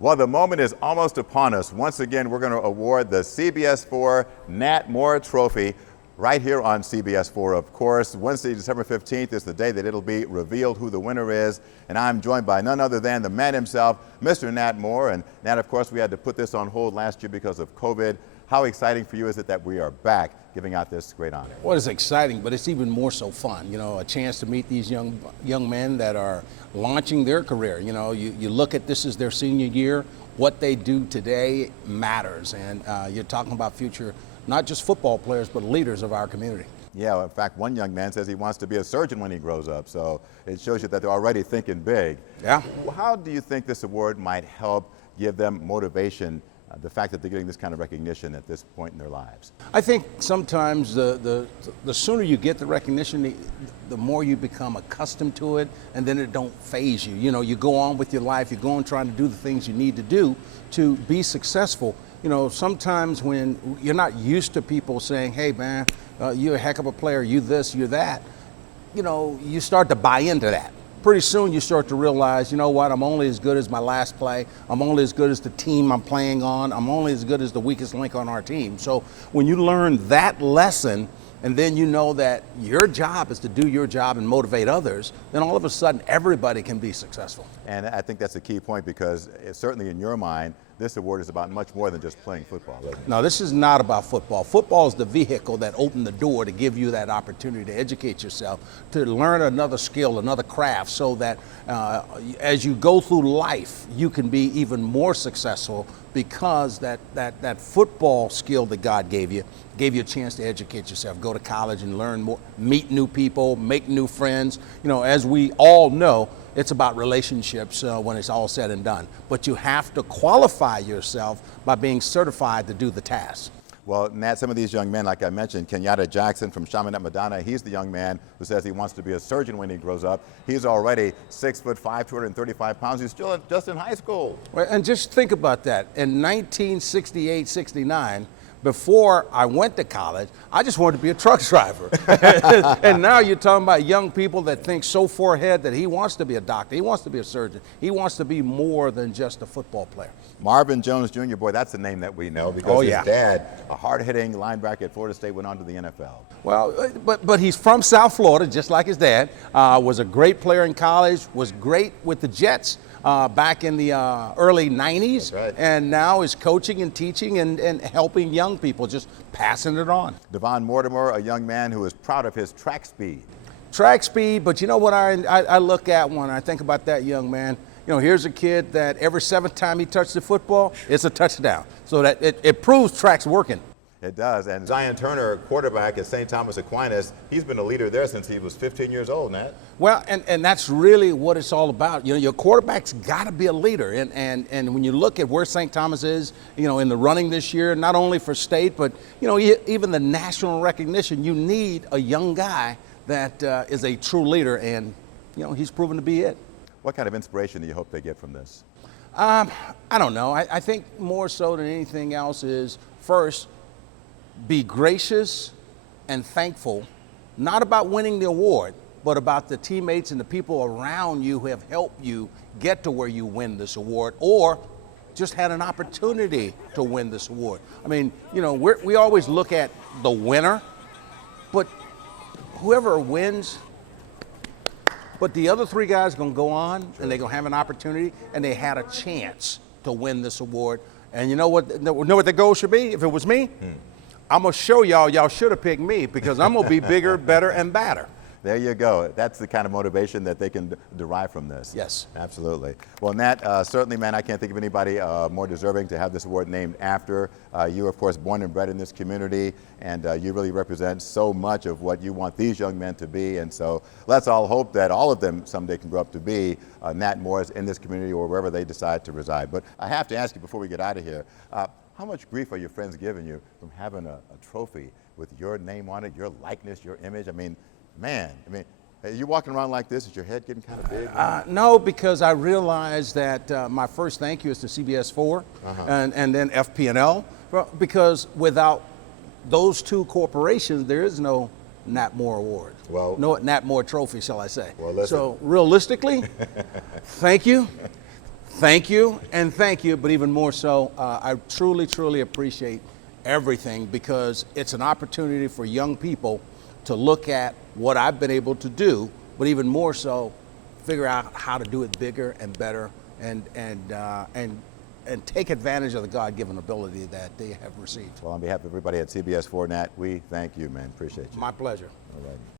Well, the moment is almost upon us. Once again, we're going to award the CBS4 Nat Moore Trophy right here on CBS4, of course. Wednesday, December 15th is the day that it'll be revealed who the winner is. And I'm joined by none other than the man himself, Mr. Nat Moore. And Nat, of course, we had to put this on hold last year because of COVID. How exciting for you is it that we are back giving out this great honor? Well, it's exciting, but it's even more so fun. You know, a chance to meet these young men that are launching their career. You know, you look at this as their senior year. What they do today matters, and you're talking about future, not just football players, but leaders of our community. Yeah, well, in fact, one young man says he wants to be a surgeon when he grows up, so it shows you that they're already thinking big. Yeah. How do you think this award might help give them motivation, the fact that they're getting this kind of recognition at this point in their lives? I think sometimes the sooner you get the recognition, the more you become accustomed to it, and then it don't faze you. You know, you go on with your life, you go on trying to do the things you need to do to be successful. You know, sometimes when you're not used to people saying, hey man, you're a heck of a player, you this, you're that, you know, you start to buy into that. Pretty soon you start to realize, you know what, I'm only as good as my last play. I'm only as good as the team I'm playing on. I'm only as good as the weakest link on our team. So when you learn that lesson, and then you know that your job is to do your job and motivate others, then all of a sudden everybody can be successful. And I think that's a key point, because certainly in your mind, this award is about much more than just playing football. No, this is not about football. Football is the vehicle that opened the door to give you that opportunity to educate yourself, to learn another skill, another craft, so that as you go through life, you can be even more successful, because that football skill that God gave you a chance to educate yourself, go to college and learn more, meet new people, make new friends. You know, as we all know, it's about relationships when it's all said and done. But you have to qualify yourself by being certified to do the task. Well, Nat, some of these young men, like I mentioned, Kenyatta Jackson from Chaminade Madonna, he's the young man who says he wants to be a surgeon when he grows up. He's already 6'5", 235 pounds. He's still just in high school. Well, and just think about that. In 1968, 69, before I went to college, I just wanted to be a truck driver. And now you're talking about young people that think so far ahead that he wants to be a doctor, he wants to be a surgeon, he wants to be more than just a football player. Marvin Jones Jr., boy, that's a name that we know, because his dad, a hard-hitting linebacker at Florida State, went on to the NFL. Well, but he's from South Florida, just like his dad, was a great player in college, was great with the Jets back in the early 90s, right. And now is coaching and teaching and helping young people, just passing it on. Devaughn Mortimer, a young man who is proud of his track speed. Track speed, but you know what I look at when I think about that young man? You know, here's a kid that every seventh time he touched the football, it's a touchdown. So that it proves track's working. It does. And Zion Turner, quarterback at St. Thomas Aquinas, he's been a leader there since he was 15 years old, Nat. Well, and that's really what it's all about. You know, your quarterback's got to be a leader. And when you look at where St. Thomas is, you know, in the running this year, not only for state, but, you know, even the national recognition, you need a young guy that is a true leader. And, you know, he's proven to be it. What kind of inspiration do you hope they get from this? I don't know. I think more so than anything else is, first, be gracious and thankful, not about winning the award, but about the teammates and the people around you who have helped you get to where you win this award, or just had an opportunity to win this award. I mean, you know, we always look at the winner, but whoever wins, but the other three guys are going to go on, and they're going to have an opportunity, and they had a chance to win this award. And you know what the goal should be if it was me? I'm going to show y'all should have picked me, because I'm going to be bigger, better, and badder. There you go. That's the kind of motivation that they can derive from this. Yes. Absolutely. Well, Nat, certainly, man, I can't think of anybody more deserving to have this award named after. You, of course, born and bred in this community, and you really represent so much of what you want these young men to be. And so let's all hope that all of them someday can grow up to be Nat Moores in this community or wherever they decide to reside. But I have to ask you before we get out of here, how much grief are your friends giving you from having a trophy with your name on it, your likeness, your image? I mean, man, are you walking around like this? Is your head getting kind of big? No, because I realized that my first thank you is to CBS4 and then FP&L, because without those two corporations, there is no Nat Moore Award. Well, no Nat Moore Trophy, shall I say. Well, listen. So realistically, thank you. Thank you, and thank you, but even more so, I truly, truly appreciate everything, because it's an opportunity for young people to look at what I've been able to do, but even more so, figure out how to do it bigger and better, and take advantage of the God-given ability that they have received. Well, on behalf of everybody at CBS4 Nat, we thank you, man. Appreciate you. My pleasure. All right.